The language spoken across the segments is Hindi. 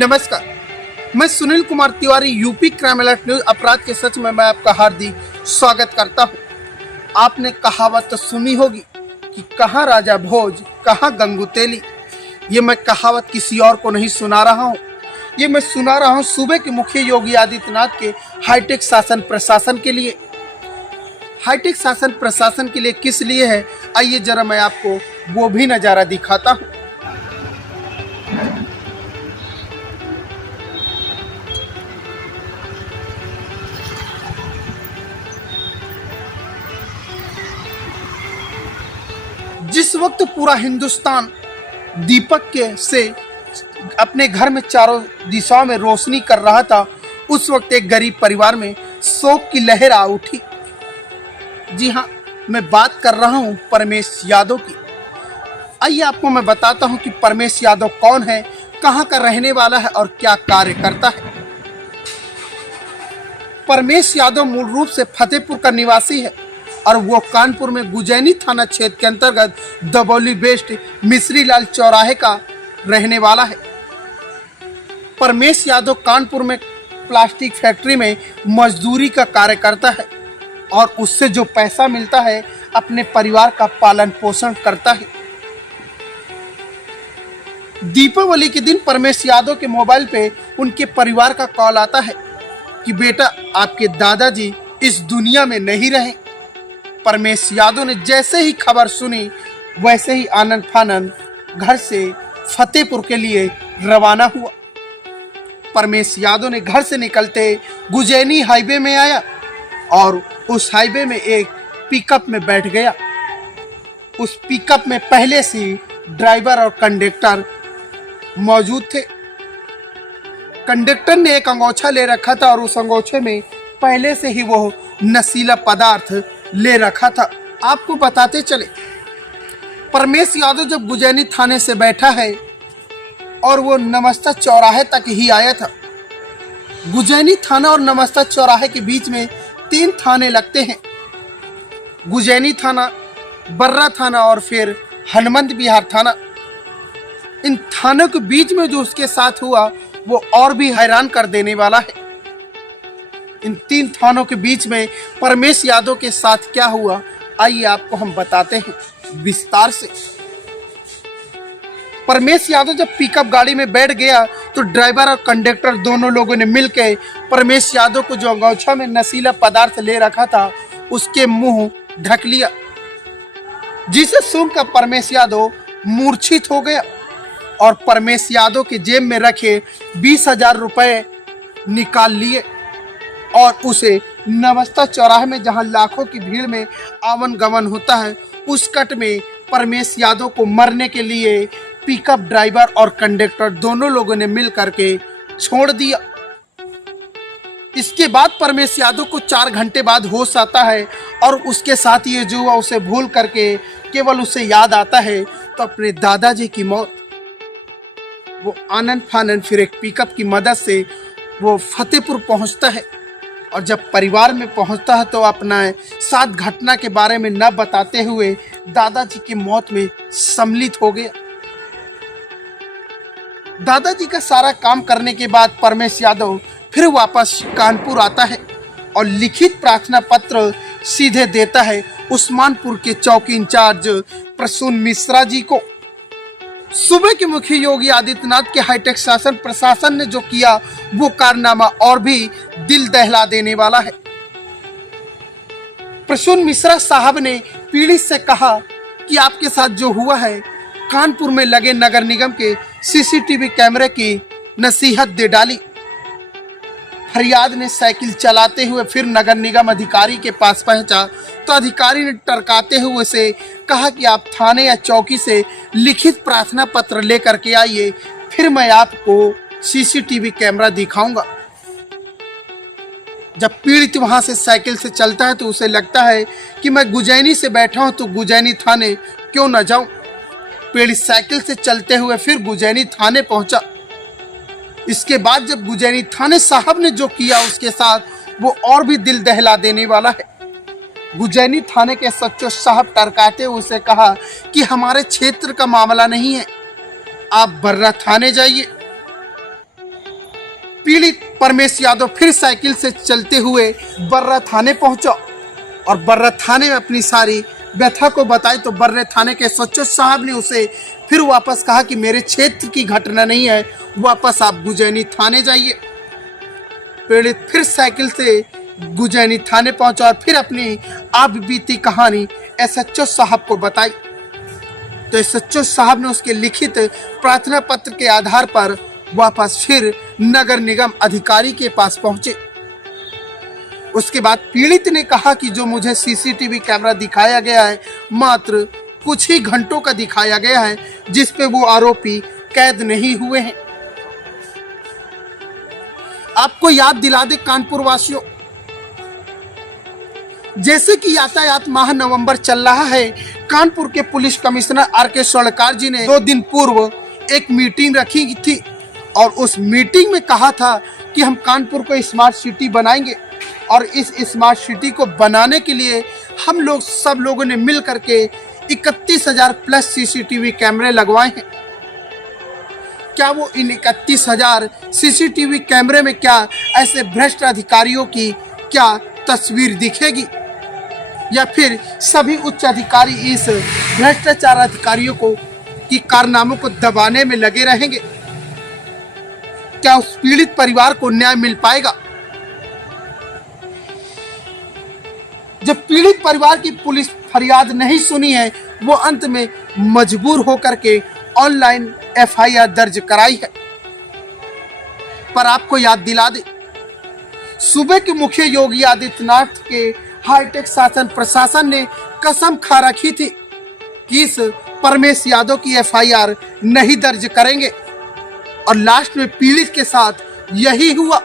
नमस्कार, मैं Sunil Kumar Tiwari UP crime alert news अपराध के सच में मैं आपका हार्दिक स्वागत करता हूं। आपने कहावत तो सुनी होगी कि कहाँ राजा भोज कहाँ गंगू तेली। ये मैं कहावत किसी और को नहीं सुना रहा हूं, ये मैं सुना रहा हूं सूबे के मुखिया योगी आदित्यनाथ के हाईटेक शासन प्रशासन के लिए। हाईटेक शासन प्रशासन के लिए किस लिए है, आइए जरा मैं आपको वो भी नज़ारा दिखाता हूँ। जिस वक्त पूरा हिंदुस्तान दीपक के से अपने घर में चारों दिशाओं में रोशनी कर रहा था, उस वक्त एक गरीब परिवार में शोक की लहर आ उठी। जी हाँ, मैं बात कर रहा हूँ परमेश यादव की। आइए आपको मैं बताता हूँ कि परमेश यादव कौन है, कहाँ का रहने वाला है और क्या कार्य करता है। परमेश यादव मूल रूप से फतेहपुर का निवासी है और वो कानपुर में गुजैनी थाना क्षेत्र के अंतर्गत दबौली बेस्ट मिश्री लाल चौराहे का रहने वाला है। परमेश यादव कानपुर में प्लास्टिक फैक्ट्री में मजदूरी का कार्य करता है और उससे जो पैसा मिलता है अपने परिवार का पालन पोषण करता है। दीपावली के दिन परमेश यादव के मोबाइल पे उनके परिवार का कॉल आता है कि बेटा आपके दादाजी इस दुनिया में नहीं रहे। परमेश यादव ने जैसे ही खबर सुनी वैसे ही आनंद फानंद घर से फतेहपुर के लिए रवाना हुआ। परमेश यादव ने घर से निकलते गुजैनी हाईवे में आया और उस हाईवे में एक पिकअप में बैठ गया। उस पिकअप में पहले से ड्राइवर और कंडक्टर मौजूद थे। कंडक्टर ने एक अंगोछा ले रखा था और उस अंगोछे में पहले से ही वो नशीला पदार्थ ले रखा था। आपको बताते चले, परमेश यादव जब गुजैनी थाने से बैठा है और वो नमस्ता चौराहे तक ही आया था। गुजैनी थाना और नमस्ता चौराहे के बीच में 3 थाने लगते हैं, गुजैनी थाना, बर्रा थाना और फिर हनुमंत विहार थाना। इन थानों के बीच में जो उसके साथ हुआ वो और भी हैरान कर देने वाला है। इन 3 थानों के बीच में परमेश यादव के साथ क्या हुआ, आइए आपको हम बताते हैं विस्तार से। परमेश यादव जब पिकअप गाड़ी में बैठ गया तो ड्राइवर और कंडक्टर दोनों लोगों ने मिलकर परमेश यादव को जो अंगोछा में नशीला पदार्थ ले रखा था उसके मुंह ढक लिया, जिसे सुनकर परमेश यादव मूर्छित हो गया और परमेश यादव के जेब में रखे 20,000 रुपए निकाल लिए और उसे नमस्ता चौराहे में जहां लाखों की भीड़ में आवन गमन होता है उस कट में परमेश यादव को मरने के लिए पिकअप ड्राइवर और कंडक्टर दोनों लोगों ने मिल करके छोड़ दिया। इसके बाद परमेश यादव को 4 घंटे बाद होश आता है और उसके साथ ये जो हुआ उसे भूल करके केवल उसे याद आता है तो अपने दादाजी की मौत। वो आनंद फानंद फिर एक पिकअप की मदद से वो फतेहपुर पहुंचता है और जब परिवार में पहुंचता है तो अपना साथ घटना के बारे में न बताते हुए दादाजी की मौत में सम्मिलित हो गया। दादाजी का सारा काम करने के बाद परमेश यादव फिर वापस कानपुर आता है और लिखित प्रार्थना पत्र सीधे देता है उस्मानपुर के चौकी इंचार्ज प्रसून मिश्रा जी को। सूबे के मुखिया योगी आदित्यनाथ के हाईटेक शासन प्रशासन ने जो किया वो कारनामा और भी दिल दहला देने वाला है। प्रसून मिश्रा साहब ने पीड़ित से कहा कि आपके साथ जो हुआ है कानपुर में लगे नगर निगम के सीसीटीवी कैमरे की नसीहत दे डाली। फरियाद ने साइकिल चलाते हुए फिर नगर निगम अधिकारी के पास पहुंचा तो अधिकारी ने टरकाते हुए से कहा कि आप थाने या चौकी से लिखित प्रार्थना पत्र लेकर के आइए, फिर मैं आपको सीसीटीवी कैमरा दिखाऊंगा। जब पीड़ित वहां से साइकिल से चलता है तो उसे लगता है कि मैं गुजैनी से बैठा हूं तो गुजैनी थाने क्यों न जाऊं। पीड़ित साइकिल से चलते हुए फिर गुजैनी थाने पहुंचा। इसके बाद जब गुजैनी थाने साहब ने जो किया उसके साथ वो और भी दिल दहला देने वाला है। गुजैनी थाने के सच्चो साहब टरकाते उसे कहा कि हमारे क्षेत्र का मामला नहीं है, आप बर्रा थाने जाइए। पीड़ित परमेश यादव फिर साइकिल से चलते हुए बर्रा थाने पहुंचा और बर्रा थाने में अपनी सारी व्यथा को बताई। तो बर्रे थाने के सचो साहब ने उसे फिर वापस कहा कि मेरे क्षेत्र की घटना नहीं है, वापस आप गुजैनी थाने जाइए। पीड़ित फिर साइकिल से गुजैनी थाने पहुंचा और फिर अपनी आप बीती कहानी एसएचओ साहब को बताई। तो एसएचओ साहब ने उसके लिखित प्रार्थना पत्र के आधार पर वापस फिर नगर निगम अधिकारी के पास पहुंचे। उसके बाद पीड़ित ने कहा कि जो मुझे सीसीटीवी कैमरा दिखाया गया है मात्र कुछ ही घंटों का दिखाया गया है, जिस पे वो आरोपी कैद नहीं हुए हैं। आपको याद दिला दे कानपुर वासियों, जैसे कि यातायात माह नवंबर चल रहा है, कानपुर के पुलिस कमिश्नर आर.के. स्वर्णकार जी ने 2 दिन पूर्व एक मीटिंग रखी थी और उस मीटिंग में कहा था कि हम कानपुर को स्मार्ट सिटी बनाएंगे और इस स्मार्ट सिटी को बनाने के लिए हम लोग सब लोगों ने मिल करके 31,000 प्लस सीसीटीवी कैमरे लगवाए हैं। क्या वो इन 31,000 सीसीटीवी कैमरे में क्या ऐसे भ्रष्ट अधिकारियों की क्या तस्वीर दिखेगी या फिर सभी उच्च अधिकारी इस भ्रष्टाचार अधिकारियों को की कारनामों को दबाने में लगे रहेंगे? क्या उस पीड़ित परिवार को न्याय मिल पाएगा? जब पीड़ित परिवार की पुलिस फरियाद नहीं सुनी है, वो अंत में मजबूर होकर के ऑनलाइन एफआईआर दर्ज कराई है। पर आपको याद दिला दे, सूबे के मुखिया योगी आदित्यनाथ के हाईटेक शासन प्रशासन ने कसम खा रखी थी कि इस परमेश यादव की एफआईआर नहीं दर्ज करेंगे और लास्ट में पीड़ित के साथ यही हुआ।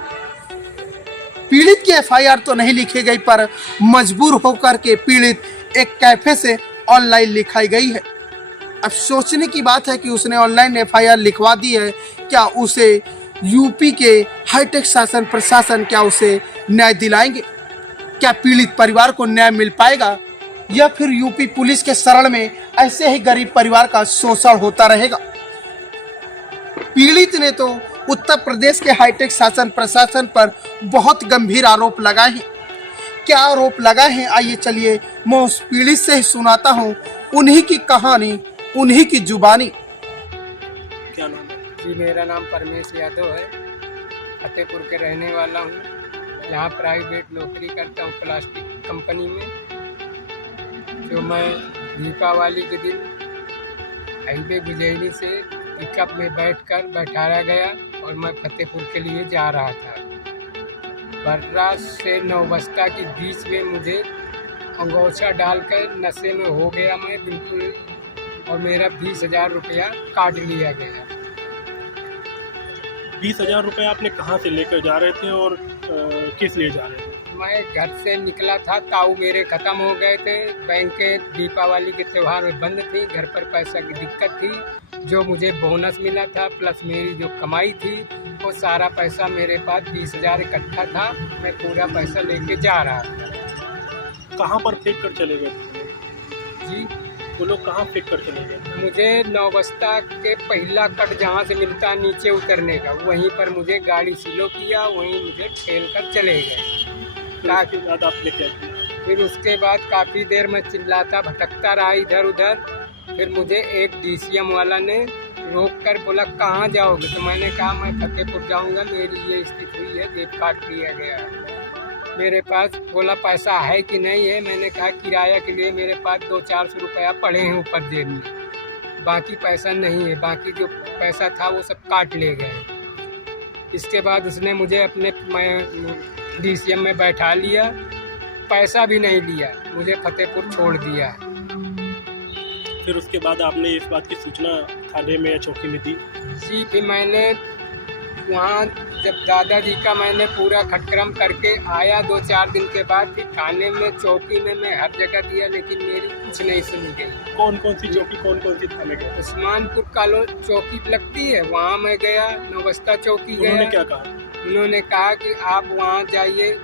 पीड़ित की एफआईआर तो नहीं लिखी गई पर मजबूर होकर के पीड़ित एक कैफे से ऑनलाइन लिखाई गई है। अब सोचने की बात है कि उसने ऑनलाइन एफआईआर लिखवा दी है, क्या उसे यूपी के हाईटेक शासन प्रशासन क्या उसे न्याय दिलाएंगे? क्या पीड़ित परिवार को न्याय मिल पाएगा या फिर यूपी पुलिस के शरण में ऐसे ही गरीब परिवार का शोषण होता रहेगा? पीड़ित ने तो उत्तर प्रदेश के हाईटेक शासन प्रशासन पर बहुत गंभीर आरोप लगाए हैं। क्या आरोप लगाए हैं, आइए चलिए मैं उस पीड़ित से ही सुनाता हूँ उन्हीं की कहानी, उन्हीं की जुबानी। क्या नाम है जी? मेरा नाम परमेश यादव है, फतेहपुर के रहने वाला हूँ। यहाँ प्राइवेट नौकरी करता हूँ प्लास्टिक कंपनी में। जो मैं दीपावली के दिन हाईवे गुजैनी से पिकअप में बैठाया गया और मैं फतेहपुर के लिए जा रहा था। बर्रा से नौबस्ता के बीच में मुझे अंगोछा डालकर नशे में हो गया मैं बिल्कुल, और मेरा 20,000 रुपया काट लिया गया। 20,000 रुपये आपने कहाँ से लेकर जा रहे थे और किस लिए जा रहे थे? मैं घर से निकला था, ताऊ मेरे ख़त्म हो गए थे, बैंक के दीपावली के त्यौहार में बंद थी, घर पर पैसा की दिक्कत थी। जो मुझे बोनस मिला था प्लस मेरी जो कमाई थी वो सारा पैसा मेरे पास 20,000 इकट्ठा था। मैं पूरा पैसा लेके जा रहा था। कहाँ पर फेंक कर चले गए जी, वो लोग? कहाँ फेंक कर चले गए? मुझे नौबस्ता के पहला कट जहाँ से मिलता है नीचे उतरने का, वहीं पर मुझे गाड़ी स्लो किया, वहीं मुझे ठेल कर चले गए। उसके बाद आपने क्या किया? फिर उसके बाद काफ़ी देर मैं चिल्लाता भटकता रहा इधर उधर। फिर मुझे एक डीसीएम वाला ने रोक कर बोला कहाँ जाओगे? तो मैंने कहा मैं फतेहपुर जाऊँगा, मेरी ये स्थिति हुई है, जेब काट लिया गया है। मेरे पास बोला पैसा है कि नहीं है? मैंने कहा किराया के लिए मेरे पास 200-400 रुपया पड़े हैं ऊपर जेब में, बाकी पैसा नहीं है। बाकी जो पैसा था वो सब काट ले गए। इसके बाद उसने मुझे अपने डीसीएम में बैठा लिया, पैसा भी नहीं लिया, मुझे फतेहपुर छोड़ दिया। फिर उसके बाद आपने इस बात की सूचना थाने में या चौकी में दी? जी, फिर मैंने वहाँ जब दादाजी का मैंने पूरा घटक्रम करके आया 2-4 दिन के बाद, फिर थाने में चौकी में मैं हर जगह दिया, लेकिन मेरी कुछ नहीं सुनी गई। कौन कौन सी चौकी, कौन कौन सी थाने गए? उस्मानपुर कॉलोनी चौकी लगती है, वहाँ मैं गया। नौबस्ता चौकी गया। उन्होंने क्या कहा? उन्होंने कहा कि आप वहाँ जाइए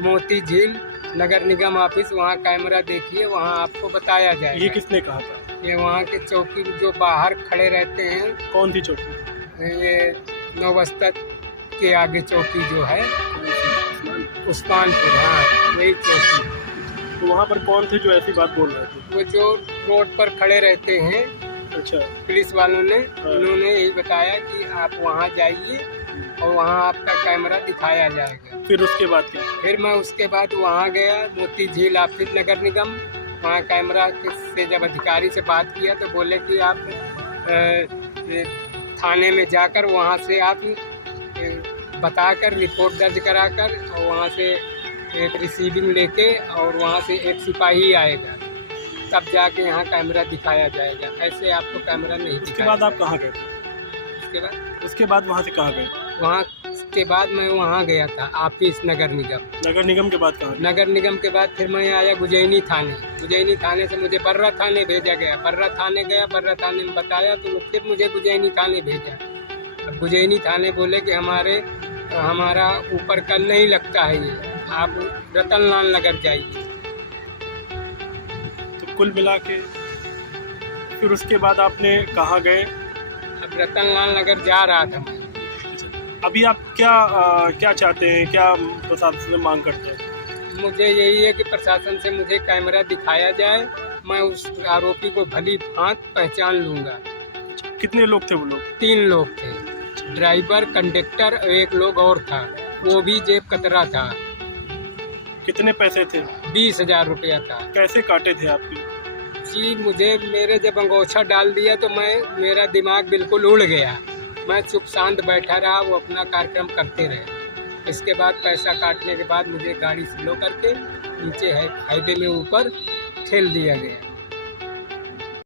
मोती झील नगर निगम ऑफिस, वहाँ कैमरा देखिए, वहाँ आपको बताया जाएगा। ये किसने कहा था? ये वहाँ के चौकी जो बाहर खड़े रहते हैं। कौन सी चौकी? ये नौबस्ता उसके आगे चौकी जो है उस्मानपुर, हाँ वही चौकी। तो वहाँ पर कौन थे जो ऐसी बात बोल रहे थे? वो जो रोड पर खड़े रहते हैं अच्छा। पुलिस वालों ने, उन्होंने यही बताया कि आप वहाँ जाइए और वहाँ आपका कैमरा दिखाया जाएगा। फिर उसके बाद क्या? फिर मैं उसके बाद वहाँ गया मोती झील ऑफिस नगर निगम, वहाँ कैमरा से जब अधिकारी से बात किया तो बोले कि आप थाने में जाकर वहाँ से आप बताकर रिपोर्ट दर्ज कराकर और वहाँ से एक रिसीविंग लेके और वहाँ से एक सिपाही आएगा, तब जाके यहाँ कैमरा दिखाया जाएगा। ऐसे आपको कैमरा नहीं उसके दिखाया बाद आप जाएगा। कहाँ गए थे? उसके बाद वहाँ से कहाँ गए? वहाँ के बाद मैं वहाँ गया था ऑफिस नगर निगम। नगर निगम के बाद कहाँ गए? नगर निगम के बाद फिर मैं आया गुजैनी थाने। गुजैनी थाने से मुझे बर्रा थाने भेजा गया। बर्रा थाने गया, बर्रा थाने में बताया तो वो फिर मुझे गुजैनी थाने भेजा। अब गुजैनी थाने बोले कि हमारा ऊपर कल नहीं लगता है ये, आप रतनलाल नगर जाइए। तो कुल मिला के फिर उसके बाद आपने कहाँ गए? अब रतनलाल नगर जा रहा था मैं। अभी आप क्या चाहते हैं, क्या प्रशासन से मांग करते हैं? मुझे यही है कि प्रशासन से मुझे कैमरा दिखाया जाए, मैं उस आरोपी को भली भांत पहचान लूँगा। कितने लोग थे वो लोग? 3 लोग थे, ड्राइवर, कंडक्टर और एक लोग और था, वो भी जेब कतरा था। कितने पैसे थे? 20,000 रुपया था। कैसे काटे थे आपके? जी मेरे जब अंगोछा डाल दिया तो मेरा दिमाग बिल्कुल उड़ गया। मैं चुप शांत बैठा रहा, वो अपना कार्यक्रम करते रहे। इसके बाद पैसा काटने के बाद मुझे गाड़ी स्लो करके नीचे हाईवे में ऊपर ठेल दिया गया।